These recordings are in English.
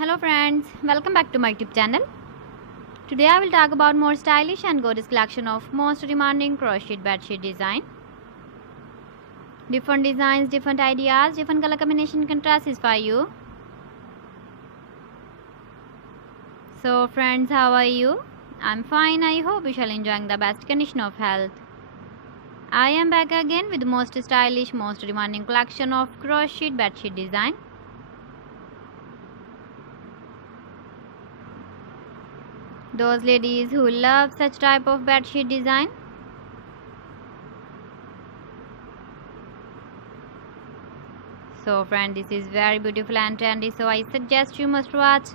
Hello friends, welcome back to my YouTube channel. Today I will talk about more stylish and gorgeous collection of most demanding crocheted bedsheet design. Different designs, different ideas, different color combination contrasts for you. So friends, how are you? I'm fine. I hope you shall enjoying the best condition of health. I am back again with the most stylish, most demanding collection of crocheted bedsheet design. Those ladies who love such type of bedsheet design. So friend, this is very beautiful and trendy, so I suggest you must watch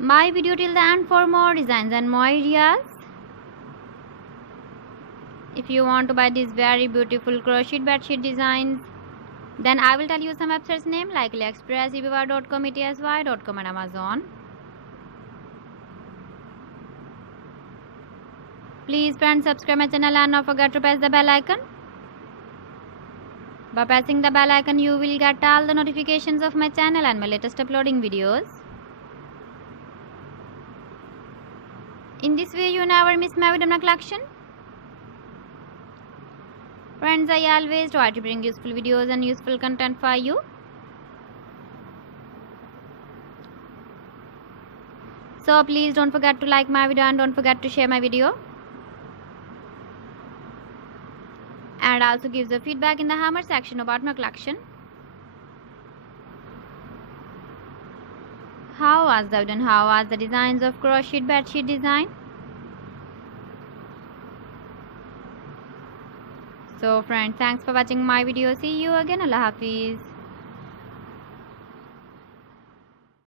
my video till the end for more designs and more ideas. If you want to buy these very beautiful crochet bedsheet designs, then I will tell you some websites name like AliExpress, eBay.com, ETSY.com and Amazon. Please friends, subscribe my channel and don't forget to press the bell icon. By pressing the bell icon, you will get all the notifications of my channel and my latest uploading videos. In this way, you never miss my video collection. Friends, I always try to bring useful videos and useful content for you. So please don't forget to like my video and don't forget to share my video. And also give the feedback in the hammer section about my collection. How was the video and how was the designs of crocheted bedsheet design? So friends, thanks for watching my video. See you again. Allah Hafiz.